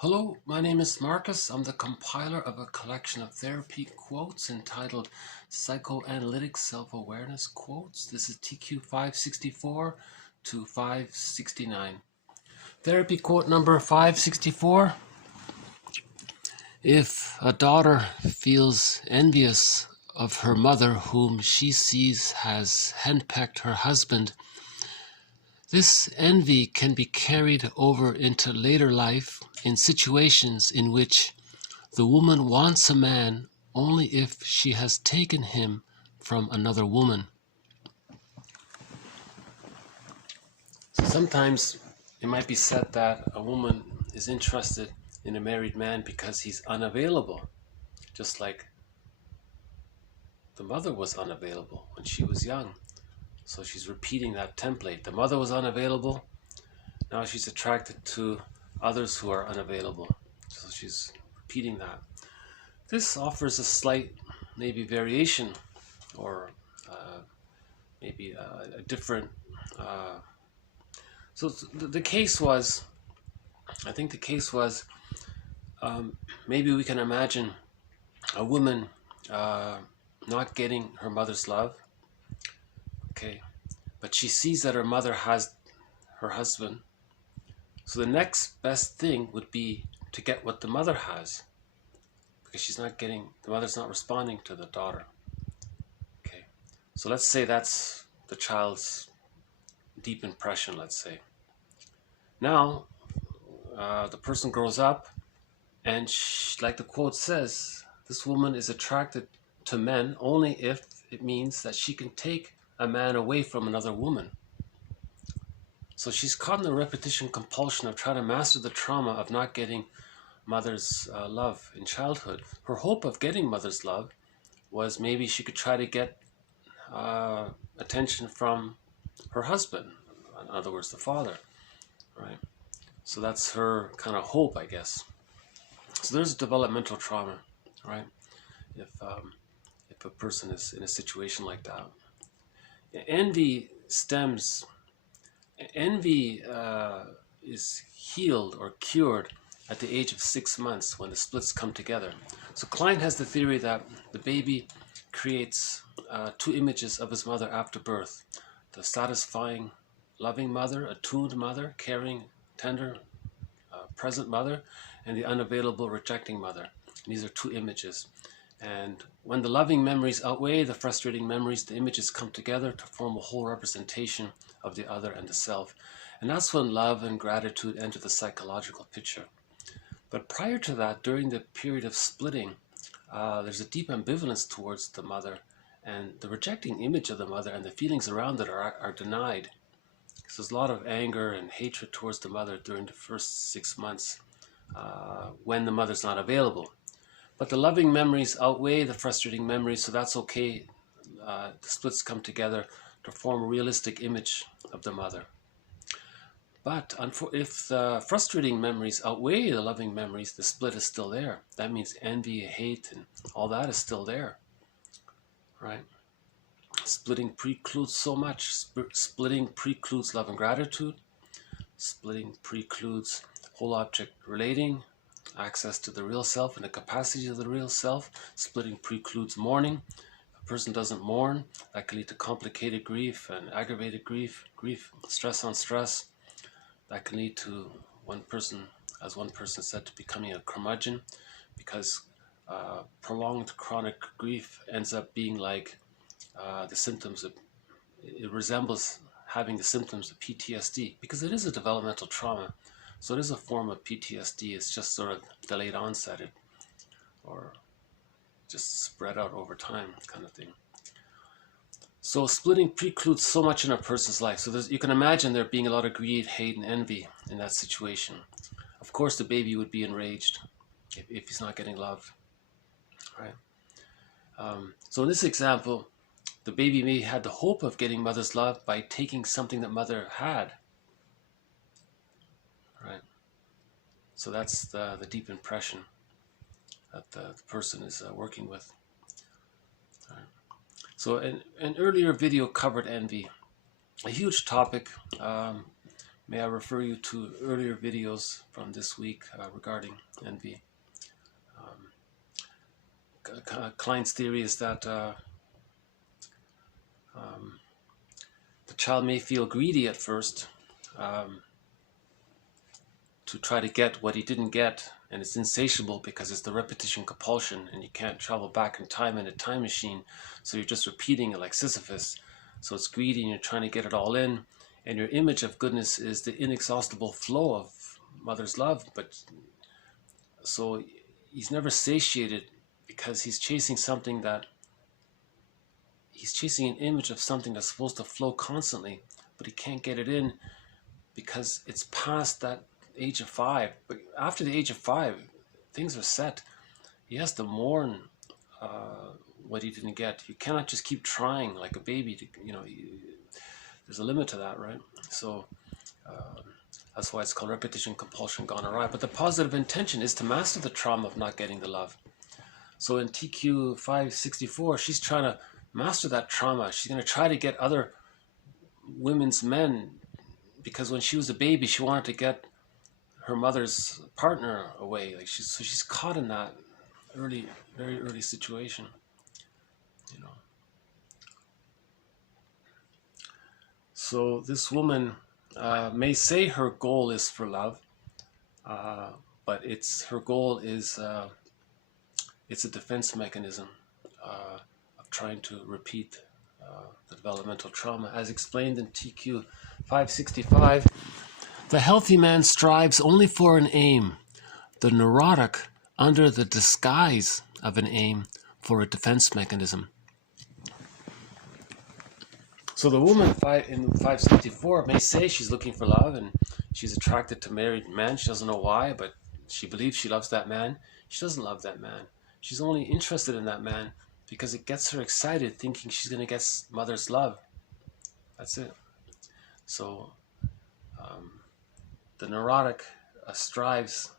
Hello, my name is Marcus. I'm the compiler of a collection of therapy quotes entitled Psychoanalytic Self-Awareness Quotes. This is TQ 564 to 569. Therapy quote number 564. If a daughter feels envious of her mother whom she sees has henpecked her husband, this envy can be carried over into later life in situations in which the woman wants a man only if she has taken him from another woman. So sometimes it might be said that a woman is interested in a married man because he's unavailable, just like the mother was unavailable when she was young. So she's repeating that template. The mother was unavailable, now she's attracted to others who are unavailable. So she's repeating that. This offers a slight, maybe variation, or maybe a different. So the case was, I think the case was, maybe we can imagine a woman not getting her mother's love, okay, but she sees that her mother has her husband. So the next best thing would be to get what the mother has, because she's not getting, the mother's not responding to the daughter. Okay, so let's say that's the child's deep impression, let's say. Now, the person grows up, and like the quote says, this woman is attracted to men only if it means that she can take a man away from another woman. So she's caught in the repetition compulsion of trying to master the trauma of not getting mother's love in childhood. Her hope of getting mother's love was maybe she could try to get attention from her husband, in other words, the father, right? So that's her kind of hope, I guess. So there's developmental trauma, right? If a person is in a situation like that. Envy is healed or cured at the age of 6 months when the splits come together. So Klein has the theory that the baby creates two images of his mother after birth: the satisfying, loving mother, attuned mother, caring, tender, present mother, and the unavailable, rejecting mother. And these are two images. And when the loving memories outweigh the frustrating memories, the images come together to form a whole representation of the other and the self. And that's when love and gratitude enter the psychological picture. But prior to that, during the period of splitting, there's a deep ambivalence towards the mother, and the rejecting image of the mother and the feelings around it are denied. So there's a lot of anger and hatred towards the mother during the first 6 months when the mother's not available. But the loving memories outweigh the frustrating memories, so that's okay. The splits come together to form a realistic image of the mother. But if the frustrating memories outweigh the loving memories, the split is still there. That means envy, hate, and all that is still there, right? Splitting precludes so much. Splitting precludes love and gratitude. Splitting precludes whole object relating, access to the real self and the capacity of the real self. Splitting precludes mourning. If a person doesn't mourn, that can lead to complicated grief and aggravated grief, stress on stress. That can lead to one person, as one person said, to becoming a curmudgeon, because prolonged chronic grief ends up being like the symptoms of, it resembles having the symptoms of PTSD, because it is a developmental trauma. So it is a form of PTSD. It's just sort of delayed onset, or just spread out over time kind of thing. So splitting precludes so much in a person's life. So you can imagine there being a lot of greed, hate, and envy in that situation. Of course, the baby would be enraged if he's not getting love, right? So in this example, the baby may have had the hope of getting mother's love by taking something that mother had, right? So that's the deep impression that the person is working with. Right. So an earlier video covered envy, a huge topic, may I refer you to earlier videos from this week regarding envy. Klein's theory is that the child may feel greedy at first to try to get what he didn't get, and it's insatiable because it's the repetition compulsion, and you can't travel back in time in a time machine, so you're just repeating it like Sisyphus. So it's greedy and you're trying to get it all in, and your image of goodness is the inexhaustible flow of mother's love. But so he's never satiated because he's chasing something that he's chasing an image of something that's supposed to flow constantly, but he can't get it in because it's past that age of 5. But after the age of 5, things are set. He has to mourn what he didn't get. You cannot just keep trying like a baby to, there's a limit to that, right? So that's why it's called repetition compulsion gone awry. But the positive intention is to master the trauma of not getting the love. So in TQ 564, she's trying to master that trauma. She's going to try to get other women's men, because when she was a baby, she wanted to get her mother's partner away. Like she's caught in that very early situation, So this woman may say her goal is for love, but her goal is it's a defense mechanism of trying to repeat the developmental trauma. As explained in TQ 565, the healthy man strives only for an aim, the neurotic under the disguise of an aim for a defense mechanism. So the woman in 564 may say she's looking for love and she's attracted to married men. She doesn't know why, but she believes she loves that man. She doesn't love that man. She's only interested in that man because it gets her excited, thinking she's going to get mother's love. That's it. So the neurotic strives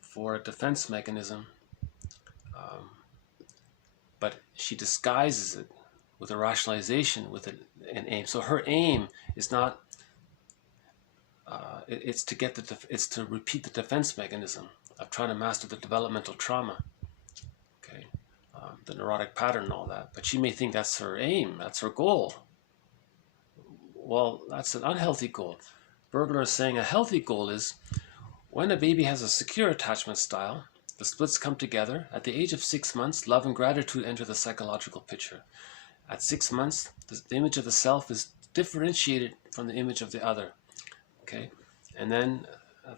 for a defense mechanism, but she disguises it with a rationalization, with an aim. So her aim is not. It's to repeat the defense mechanism of trying to master the developmental trauma. Okay, the neurotic pattern and all that. But she may think that's her aim. That's her goal. Well, that's an unhealthy goal. Bergler is saying a healthy goal is when a baby has a secure attachment style, the splits come together. At the age of 6 months, love and gratitude enter the psychological picture. At 6 months, the image of the self is differentiated from the image of the other. Okay, and then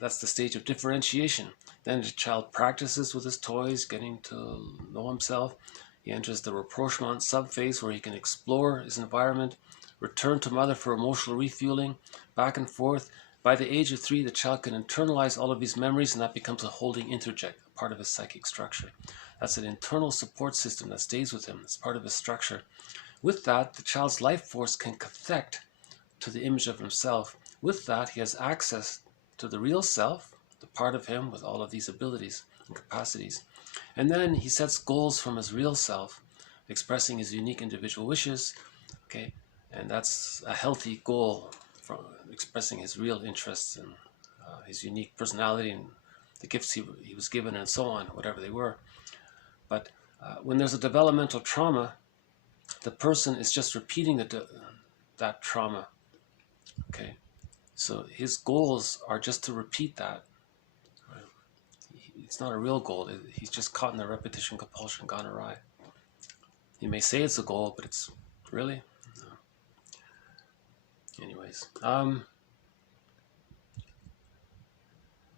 that's the stage of differentiation. Then the child practices with his toys, getting to know himself. He enters the rapprochement subphase where he can explore his environment, return to mother for emotional refueling, back and forth. By the age of 3, the child can internalize all of these memories, and that becomes a holding interject, part of his psychic structure. That's an internal support system that stays with him. It's part of his structure. With that, the child's life force can connect to the image of himself. With that, he has access to the real self, the part of him with all of these abilities and capacities. And then he sets goals from his real self, expressing his unique individual wishes. Okay, and that's a healthy goal, from expressing his real interests and his unique personality and the gifts he was given and so on, whatever they were. But when there's a developmental trauma, the person is just repeating that trauma. Okay, so his goals are just to repeat that. Right? It's not a real goal. He's just caught in the repetition compulsion gone awry. He may say it's a goal, but it's really no. Anyways,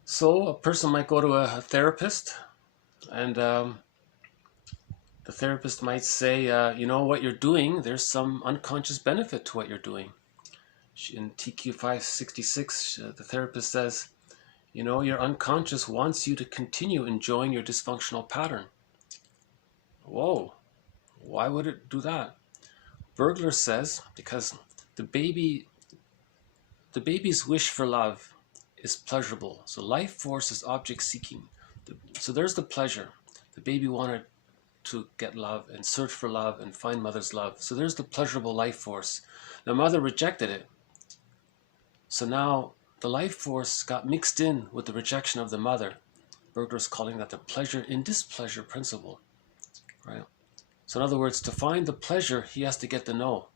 so a person might go to a therapist, and the therapist might say, what you're doing, there's some unconscious benefit to what you're doing. In TQ 566, the therapist says, your unconscious wants you to continue enjoying your dysfunctional pattern. Whoa, why would it do that? Bergler says, because the baby's wish for love is pleasurable. So life force is object seeking. So there's the pleasure. The baby wanted to get love and search for love and find mother's love. So there's the pleasurable life force. The mother rejected it. So now the life force got mixed in with the rejection of the mother. Bergler's calling that the pleasure in displeasure principle, right? So in other words, to find the pleasure, he has to get the no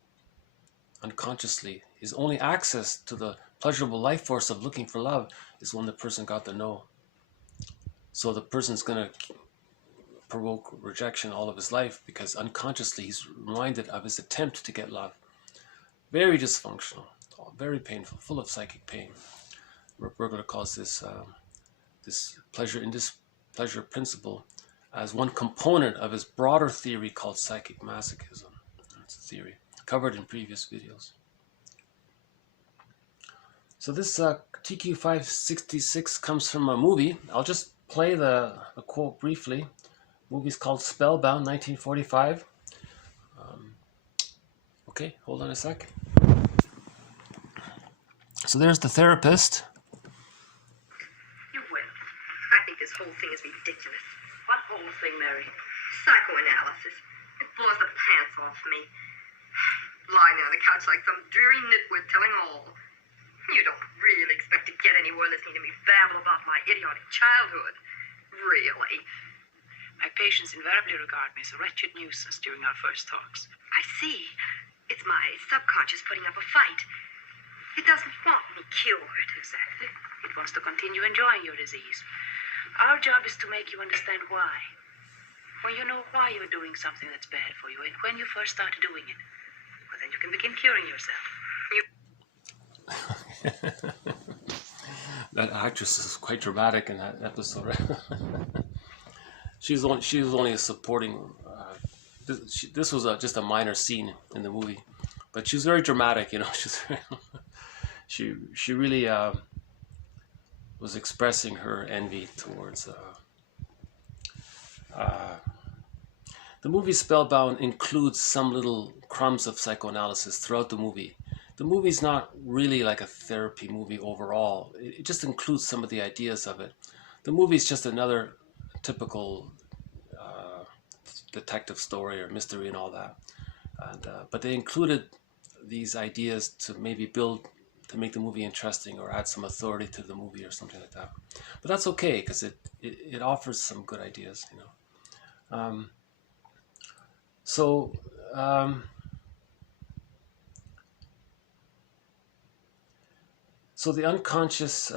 unconsciously. His only access to the pleasurable life force of looking for love is when the person got the no. So the person's going to provoke rejection all of his life because unconsciously he's reminded of his attempt to get love. Very dysfunctional, very painful, full of psychic pain. Bergler calls this this pleasure in displeasure principle as one component of his broader theory called psychic masochism. That's a theory covered in previous videos. So this TQ 566 comes from a movie. I'll just play the quote briefly. The movie's called Spellbound, 1945. Okay, hold on a sec. So there's the therapist. You will. I think this whole thing is ridiculous. What whole thing, Mary? Psychoanalysis. It blows the pants off me. Lying on the couch like some dreary nitwit telling all. You don't really expect to get anywhere listening to me babble about my idiotic childhood. Really? My patients invariably regard me as a wretched nuisance during our first talks. I see. It's my subconscious putting up a fight. It doesn't want me cured. Exactly. It wants to continue enjoying your disease. Our job is to make you understand why. When you know why you're doing something that's bad for you, and when you first start doing it, well, then you can begin curing yourself. That actress is quite dramatic in that episode. She was only a supporting. This was just a minor scene in the movie, but she was very dramatic. You know, she really was expressing her envy towards. The movie Spellbound includes some little crumbs of psychoanalysis throughout the movie. The movie's not really like a therapy movie overall. It just includes some of the ideas of it. The movie's just another typical detective story or mystery and all that. But they included these ideas to maybe to make the movie interesting or add some authority to the movie or something like that. But that's okay because it offers some good ideas, you know. So the unconscious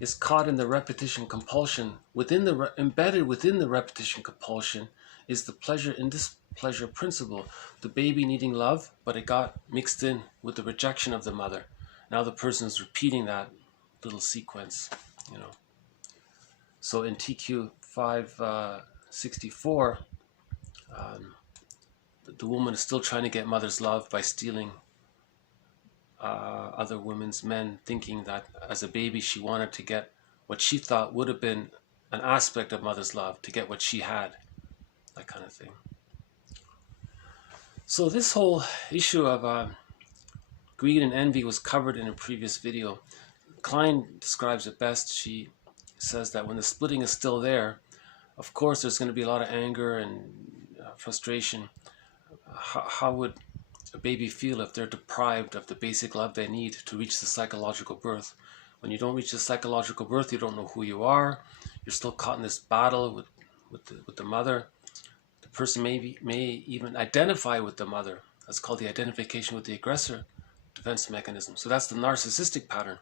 is caught in the repetition compulsion. Embedded within the repetition compulsion is the pleasure in displeasure principle. The baby needing love, but it got mixed in with the rejection of the mother. Now the person is repeating that little sequence, you know. So in TQ 564, the woman is still trying to get mother's love by stealing other women's men, thinking that as a baby she wanted to get what she thought would have been an aspect of mother's love, to get what she had, that kind of thing. So this whole issue of greed and envy was covered in a previous video. Klein describes it best. She says that when the splitting is still there, of course there's going to be a lot of anger and frustration. How would a baby feel if they're deprived of the basic love they need to reach the psychological birth? When you don't reach the psychological birth, you don't know who you are. You're still caught in this battle with the mother. The person may even identify with the mother. That's called the identification with the aggressor defense mechanism. So that's the narcissistic pattern.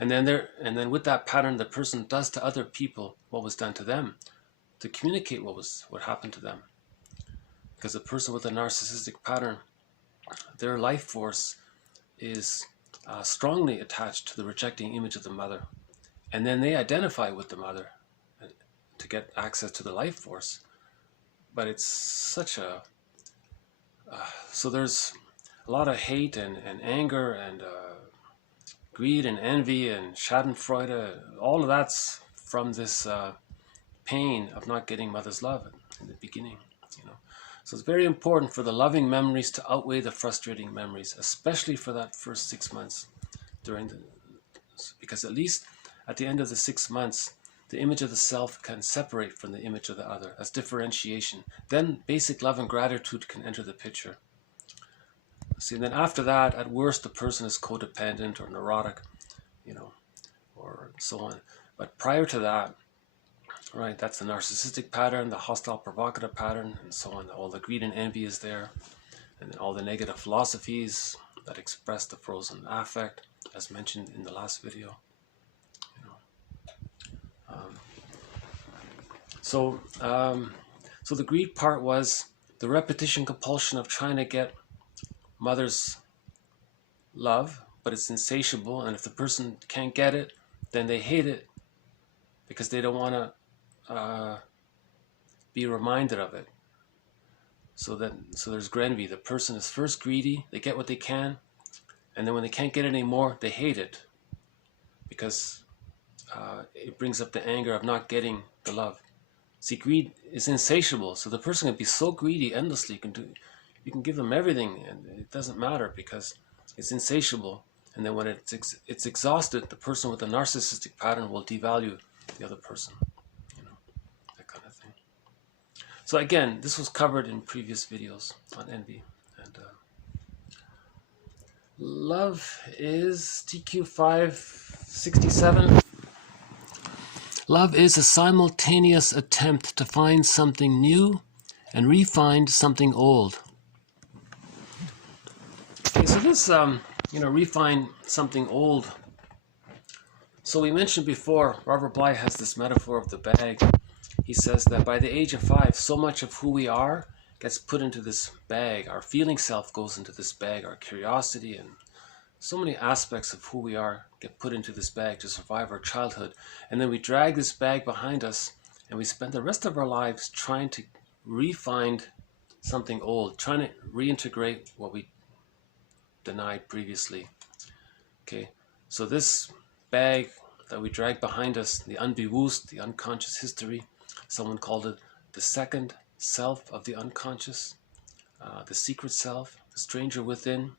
And then with that pattern, the person does to other people what was done to them, to communicate what happened to them. Because a person with a narcissistic pattern, their life force is strongly attached to the rejecting image of the mother. And then they identify with the mother to get access to the life force. But it's such a... so there's a lot of hate and anger and greed and envy and schadenfreude. All of that's from this pain of not getting mother's love in the beginning, you know. So it's very important for the loving memories to outweigh the frustrating memories, especially for that first 6 months because at least at the end of the 6 months, the image of the self can separate from the image of the other as differentiation. Then basic love and gratitude can enter the picture. See, then after that, at worst, the person is codependent or neurotic, you know, or so on. But prior to that, right, that's the narcissistic pattern, the hostile provocative pattern, and so on. All the greed and envy is there, and then all the negative philosophies that express the frozen affect, as mentioned in the last video. You know, so the greed part was the repetition compulsion of trying to get mother's love, but it's insatiable, and if the person can't get it, then they hate it because they don't want to be reminded of it. So there's envy. The person is first greedy, they get what they can, and then when they can't get it anymore, they hate it because it brings up the anger of not getting the love. See, greed is insatiable, so the person can be so greedy endlessly. You can give them everything, and it doesn't matter because it's insatiable. And then when it's exhausted, the person with the narcissistic pattern will devalue the other person. You know, that kind of thing. So again, this was covered in previous videos on envy. And love is TQ 567. Love is a simultaneous attempt to find something new and re-find something old. Okay, so this, re-find something old. So we mentioned before, Robert Bly has this metaphor of the bag. He says that by the age of 5, so much of who we are gets put into this bag. Our feeling self goes into this bag, our curiosity and so many aspects of who we are get put into this bag to survive our childhood. And then we drag this bag behind us and we spend the rest of our lives trying to re-find something old, trying to reintegrate what we denied previously. Okay, so this bag that we drag behind us, the unbewusst, the unconscious history, someone called it the second self of the unconscious, the secret self, the stranger within.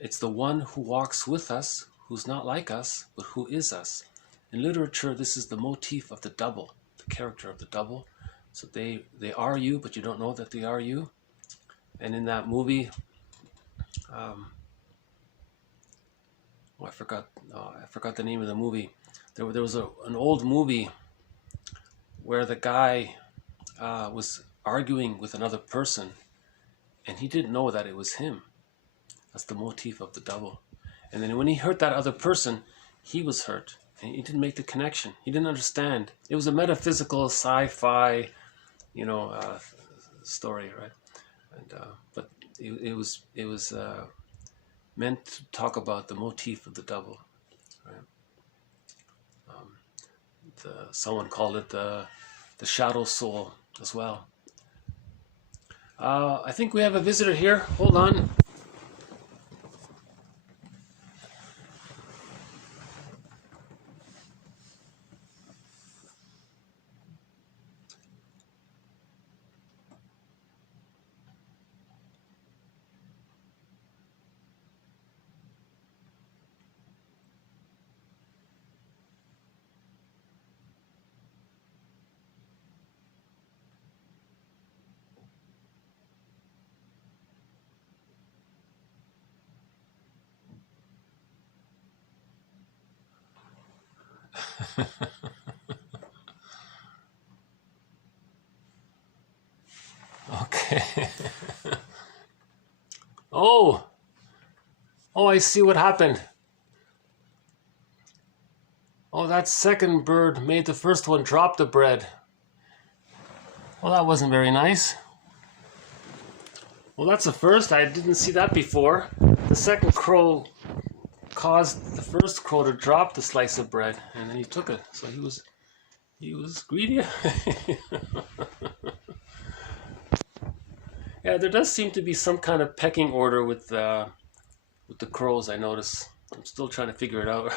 It's the one who walks with us, who's not like us, but who is us. In literature, this is the motif of the double, the character of the double. So they are you, but you don't know that they are you. And in that movie, I forgot the name of the movie. There was an old movie where the guy was arguing with another person, and he didn't know that it was him. That's the motif of the double. And then when he hurt that other person, he was hurt, and he didn't make the connection. He didn't understand. It was a metaphysical sci-fi, story, right? And but it was meant to talk about the motif of the double, right? Someone called it the shadow soul as well. I think we have a visitor here. Hold on. Okay. Oh, I see what happened. Oh, that second bird made the first one drop the bread. Well, that wasn't very nice. Well, that's a first. I didn't see that before. The second crow caused the first crow to drop the slice of bread, and then he took it. So he was greedy. Yeah, there does seem to be some kind of pecking order with the crows, I notice. I'm still trying to figure it out.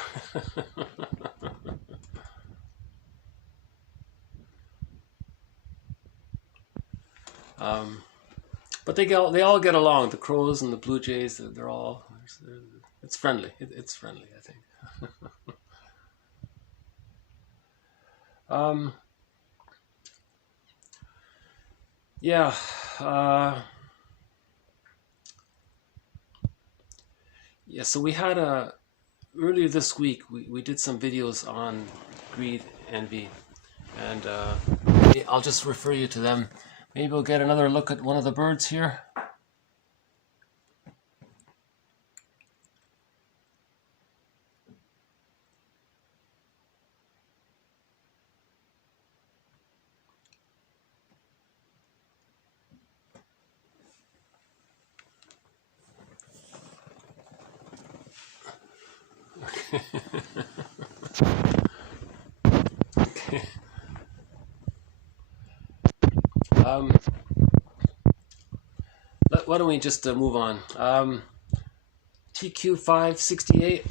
But they all get along. The crows and the blue jays, they're all. It's friendly. It's friendly, I think. Yeah. Yeah, so we had earlier this week, we did some videos on greed, envy, and I'll just refer you to them. Maybe we'll get another look at one of the birds here. Okay. Why don't we just move on? TQ 568.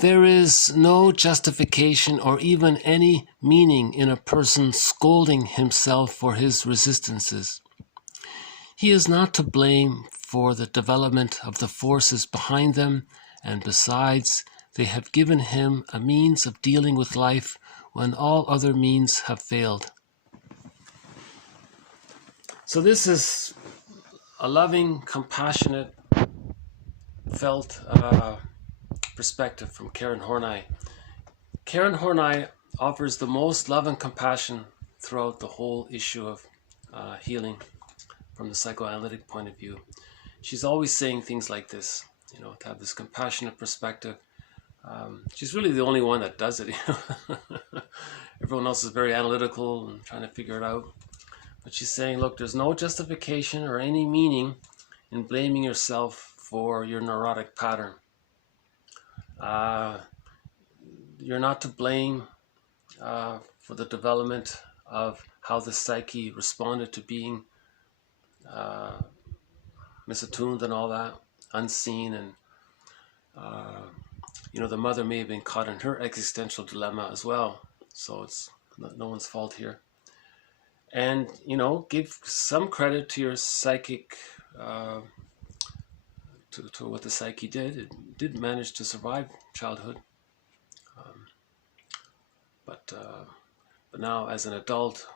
There is no justification or even any meaning in a person scolding himself for his resistances. He is not to blame for the development of the forces behind them, and besides, they have given him a means of dealing with life when all other means have failed. So this is a loving, compassionate, felt perspective from Karen Horney. Karen Horney offers the most love and compassion throughout the whole issue of healing from the psychoanalytic point of view. She's always saying things like this, you know, to have this compassionate perspective. She's really the only one that does it. You know? Everyone else is very analytical and trying to figure it out. But she's saying, look, there's no justification or any meaning in blaming yourself for your neurotic pattern. You're not to blame for the development of how the psyche responded to being misattuned and all that, unseen, and you know, the mother may have been caught in her existential dilemma as well. So it's no one's fault here. And, you know, give some credit to your psychic, to what the psyche did. It did manage to survive childhood. But now as an adult,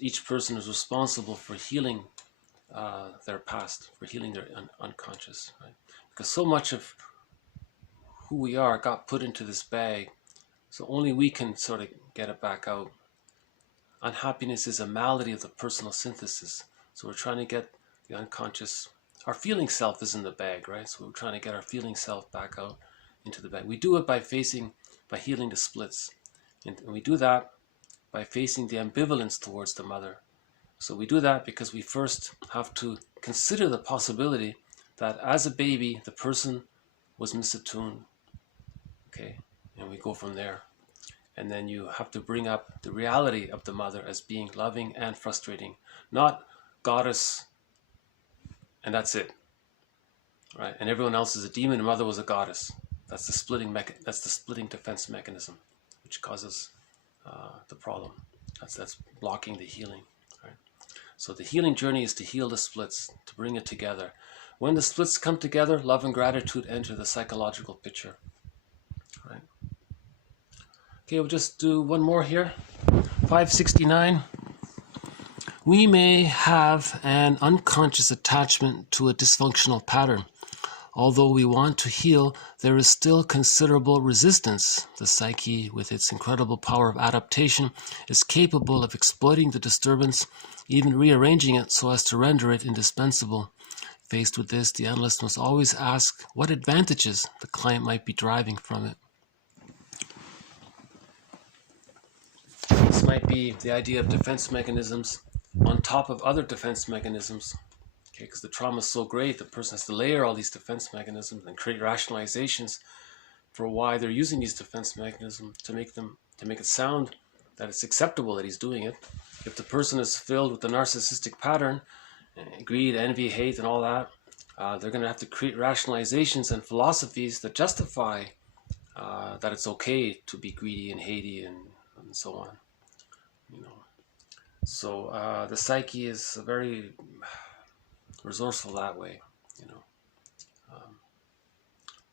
each person is responsible for healing their past, for healing their unconscious, right? Because so much of who we are got put into this bag, so only we can sort of get it back out. Unhappiness is a malady of the personal synthesis, so we're trying to get the unconscious. Our feeling self is in the bag, right? So we're trying to get our feeling self back out into the bag. We do it by healing the splits, and we do that by facing the ambivalence towards the mother. So we do that because we first have to consider the possibility that as a baby, the person was misattuned, okay? And we go from there. And then you have to bring up the reality of the mother as being loving and frustrating, not goddess, and that's it, right? And everyone else is a demon, and mother was a goddess. That's the splitting defense mechanism, which causes the problem. That's blocking the healing, right? So the healing journey is to heal the splits, to bring it together. When the splits come together, love and gratitude enter the psychological picture, right? Okay, we'll just do one more here. 569. We may have an unconscious attachment to a dysfunctional pattern. Although we want to heal, there is still considerable resistance. The psyche, with its incredible power of adaptation, is capable of exploiting the disturbance, even rearranging it so as to render it indispensable. Faced with this, the analyst must always ask what advantages the client might be deriving from it. This might be the idea of defense mechanisms on top of other defense mechanisms. Okay, because the trauma is so great, the person has to layer all these defense mechanisms and create rationalizations for why they're using these defense mechanisms to make it sound that it's acceptable that he's doing it. If the person is filled with the narcissistic pattern, greed, envy, hate, and all that, they're going to have to create rationalizations and philosophies that justify that it's okay to be greedy and hatey and so on. You know, so the psyche is very resourceful that way. You know,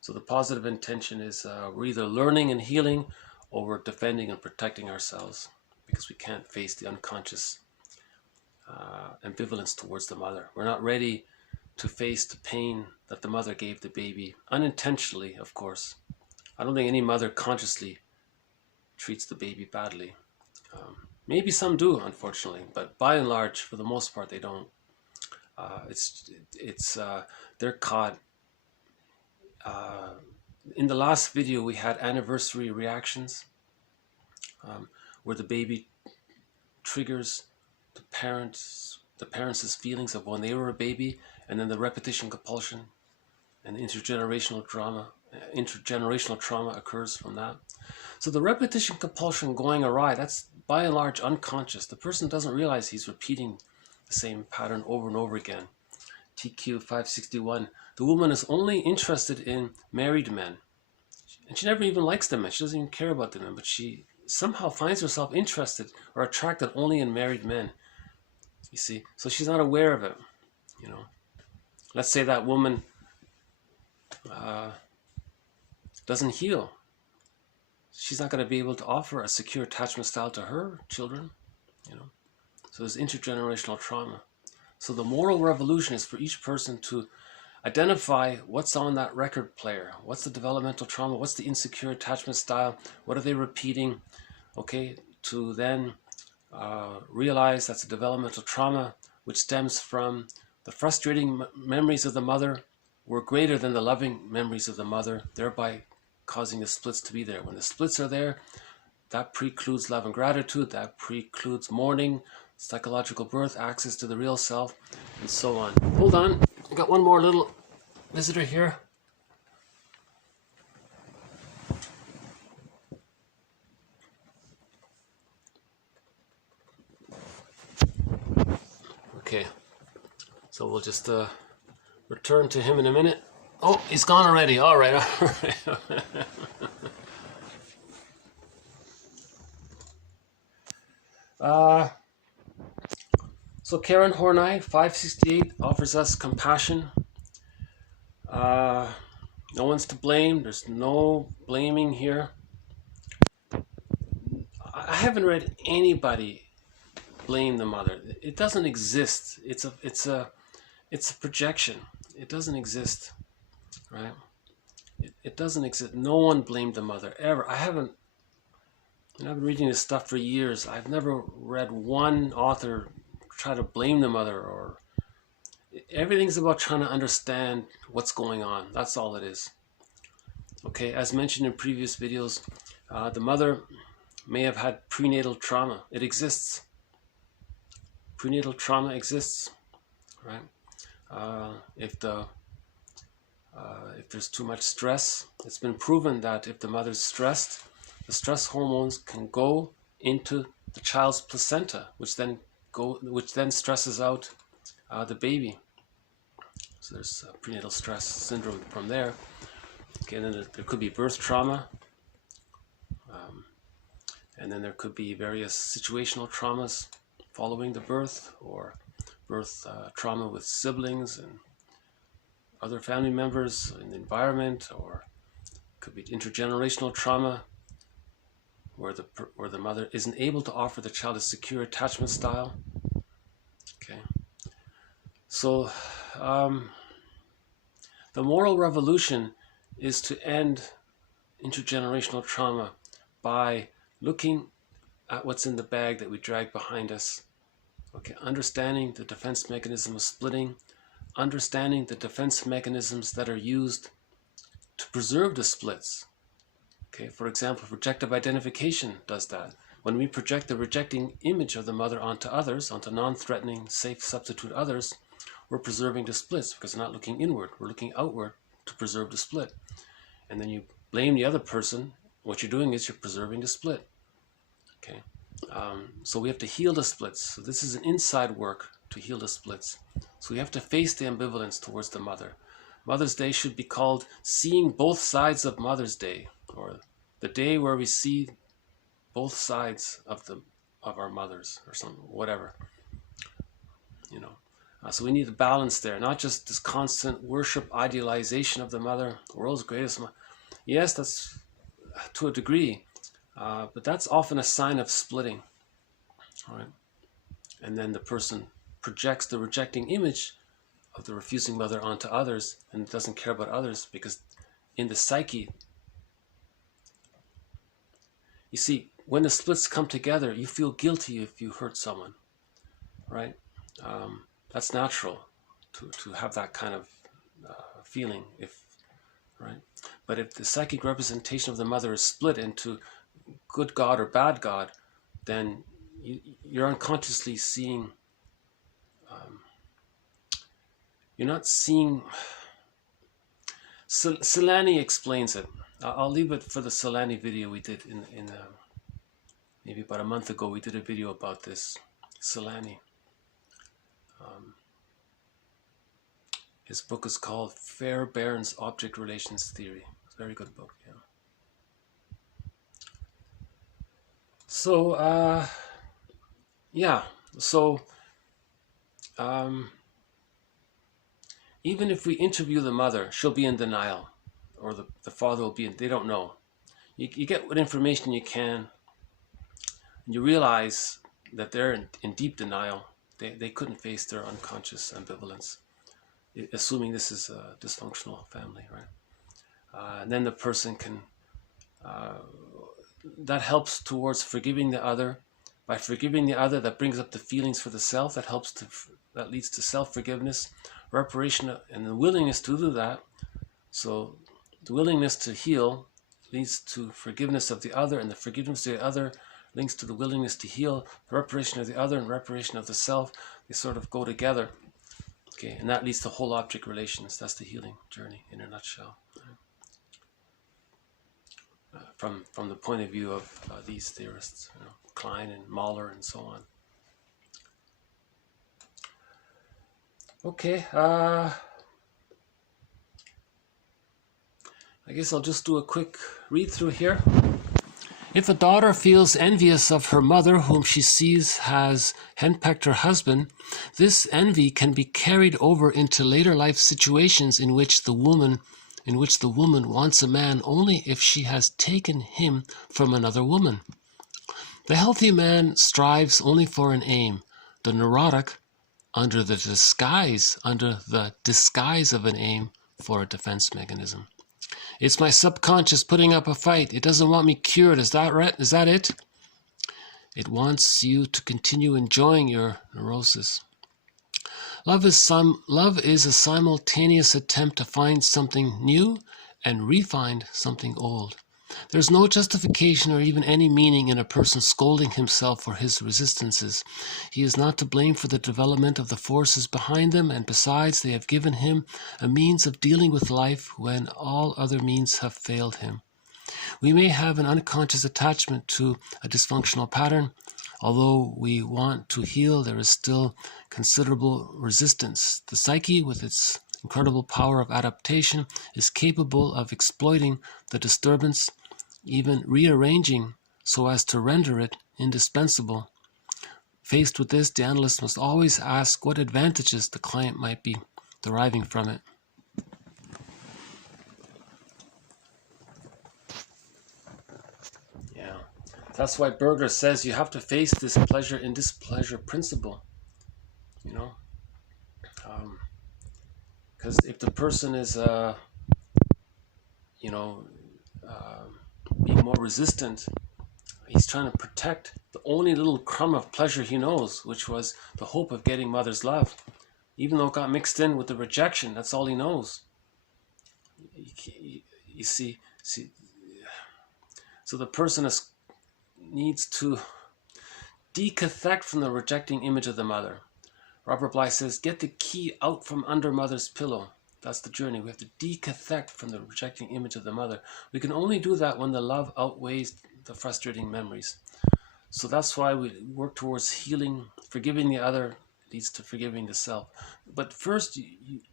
so the positive intention is we're either learning and healing, or we're defending and protecting ourselves because we can't face the unconscious ambivalence towards the mother. We're not ready to face the pain that the mother gave the baby, unintentionally, of course. I don't think any mother consciously treats the baby badly. Maybe some do, unfortunately, but by and large, for the most part, they don't. They're caught. In the last video, we had anniversary reactions, where the baby triggers the parents' feelings of when they were a baby, and then the repetition compulsion and intergenerational trauma occurs from that. So the repetition compulsion going awry, that's by and large unconscious. The person doesn't realize he's repeating the same pattern over and over again. TQ 561, the woman is only interested in married men. And she never even likes the men. She doesn't even care about the men, but she somehow finds herself interested or attracted only in married men. You see, so she's not aware of it. You know, let's say that woman doesn't heal. She's not going to be able to offer a secure attachment style to her children. You know, so there's intergenerational trauma. So the moral revolution is for each person to identify what's on that record player. What's the developmental trauma? What's the insecure attachment style? What are they repeating? Okay, to then realize that's a developmental trauma which stems from the frustrating memories of the mother were greater than the loving memories of the mother, thereby causing the splits to be there. When the splits are there, that precludes love and gratitude, that precludes mourning, psychological birth, access to the real self, and so on. Hold on, I got one more little visitor here. Okay, so we'll just return to him in a minute. Oh, he's gone already. All right, all right. So Karen Horney, 568, offers us compassion. No one's to blame. There's no blaming here. I haven't read anybody blame the mother. It doesn't exist. It's a projection. It doesn't exist, right? It doesn't exist. No one blamed the mother ever. I've been reading this stuff for years. I've never read one author try to blame the mother, or everything's about trying to understand what's going on. That's all it is. Okay, as mentioned in previous videos, the mother may have had prenatal trauma. It exists. Prenatal trauma exists, right? If there's too much stress, it's been proven that if the mother's stressed, the stress hormones can go into the child's placenta, which then stresses out the baby. So there's prenatal stress syndrome from there. Okay, and then there could be birth trauma, and then there could be various situational traumas following the birth, or birth trauma with siblings and other family members in the environment, or could be intergenerational trauma where the mother isn't able to offer the child a secure attachment style. Okay, so the moral revolution is to end intergenerational trauma by looking at what's in the bag that we drag behind us. Okay, understanding the defense mechanism of splitting, understanding the defense mechanisms that are used to preserve the splits. Okay, for example, projective identification does that. When we project the rejecting image of the mother onto others, onto non-threatening, safe substitute others, we're preserving the splits because we're not looking inward, we're looking outward to preserve the split. And then you blame the other person, what you're doing is you're preserving the split. Okay, so we have to heal the splits. So this is an inside work to heal the splits. So we have to face the ambivalence towards the mother. Mother's Day should be called Seeing Both Sides of Mother's Day, or the day where we see both sides of our mothers, or something, whatever. You know, so we need a balance there, not just this constant worship, idealization of the mother, the world's greatest mother. Yes, that's to a degree, but that's often a sign of splitting, all right? And then the person projects the rejecting image of the refusing mother onto others, and doesn't care about others, because in the psyche, you see, when the splits come together, you feel guilty if you hurt someone, right? That's natural to have that kind of feeling, right? But if the psychic representation of the mother is split into good God or bad God, then you're unconsciously seeing, you're not seeing. Solani explains it. I'll leave it for the Solani video we did in maybe about a month ago. We did a video about this. Solani. His book is called Fairbairn's Object Relations Theory. It's a very good book, yeah. So, yeah. So, even if we interview the mother, she'll be in denial, or the father will be in, they don't know. You get what information you can, and you realize that they're in deep denial. They couldn't face their unconscious ambivalence, assuming this is a dysfunctional family, right? And then the person can, that helps towards forgiving the other. By forgiving the other, that brings up the feelings for the self, that leads to self-forgiveness, reparation, and the willingness to do that. So the willingness to heal leads to forgiveness of the other, and the forgiveness of the other links to the willingness to heal, the reparation of the other and reparation of the self. They sort of go together. Okay, and that leads to whole object relations. That's the healing journey in a nutshell. From the point of view of these theorists, Klein and Mahler and so on. Okay, I guess I'll just do a quick read through here. If a daughter feels envious of her mother, whom she sees has henpecked her husband, this envy can be carried over into later life situations in which the woman wants a man only if she has taken him from another woman. The healthy man strives only for an aim. The neurotic, under the disguise of an aim, for a defense mechanism. It's my subconscious putting up a fight. It doesn't want me cured. Is that right? Is that it? It wants you to continue enjoying your neurosis. Love is a simultaneous attempt to find something new and re-find something old. There's no justification or even any meaning in a person scolding himself for his resistances. He is not to blame for the development of the forces behind them, and besides, they have given him a means of dealing with life when all other means have failed him. We may have an unconscious attachment to a dysfunctional pattern. Although we want to heal, there is still considerable resistance. The psyche, with its incredible power of adaptation, is capable of exploiting the disturbance, even rearranging so as to render it indispensable. Faced with this, the analyst must always ask what advantages the client might be deriving from it. Yeah, that's why Bergler says you have to face this pleasure and displeasure principle, because if the person is, being more resistant, he's trying to protect the only little crumb of pleasure he knows, which was the hope of getting mother's love. Even though it got mixed in with the rejection, that's all he knows. You see, so the person needs to decathect from the rejecting image of the mother. Robert Bly says, get the key out from under mother's pillow. That's the journey. We have to decathect from the rejecting image of the mother. We can only do that when the love outweighs the frustrating memories. So that's why we work towards healing. Forgiving the other leads to forgiving the self. But first,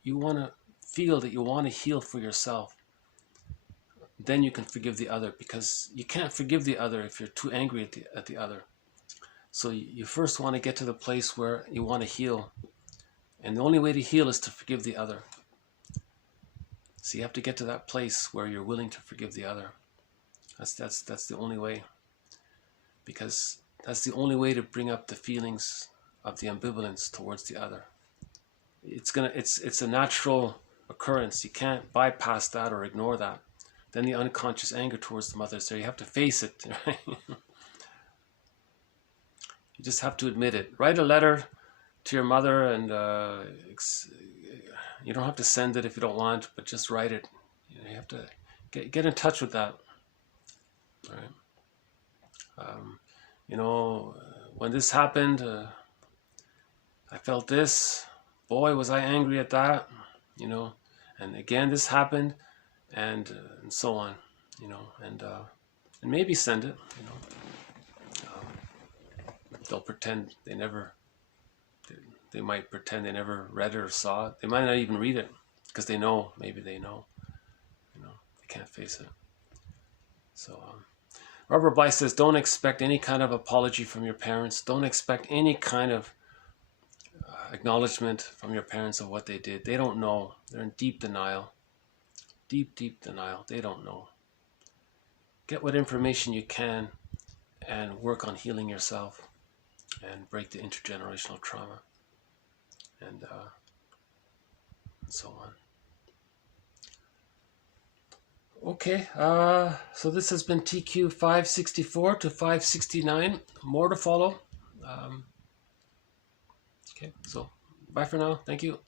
you want to feel that you want to heal for yourself. Then you can forgive the other, because you can't forgive the other if you're too angry at the other. So you first want to get to the place where you want to heal. And the only way to heal is to forgive the other. So you have to get to that place where you're willing to forgive the other. That's the only way. Because that's the only way to bring up the feelings of the ambivalence towards the other. it's a natural occurrence. You can't bypass that or ignore that. Then the unconscious anger towards the mother is there. You have to face it. Right? You just have to admit it. Write a letter to your mother, and you don't have to send it if you don't want, but just write it. You have to get in touch with that. Right? When this happened, I felt this. Boy, was I angry at that. And again, this happened, and so on. And maybe send it. They'll pretend they never. They might pretend they never read it or saw it. They might not even read it because they know. Maybe they know. They can't face it. So, Robert Bly says, don't expect any kind of apology from your parents. Don't expect any kind of acknowledgement from your parents of what they did. They don't know. They're in deep denial. Deep, deep denial. They don't know. Get what information you can and work on healing yourself and break the intergenerational trauma and so on. Okay, so this has been TQ 564 to 569. More to follow. Okay, so bye for now. Thank you.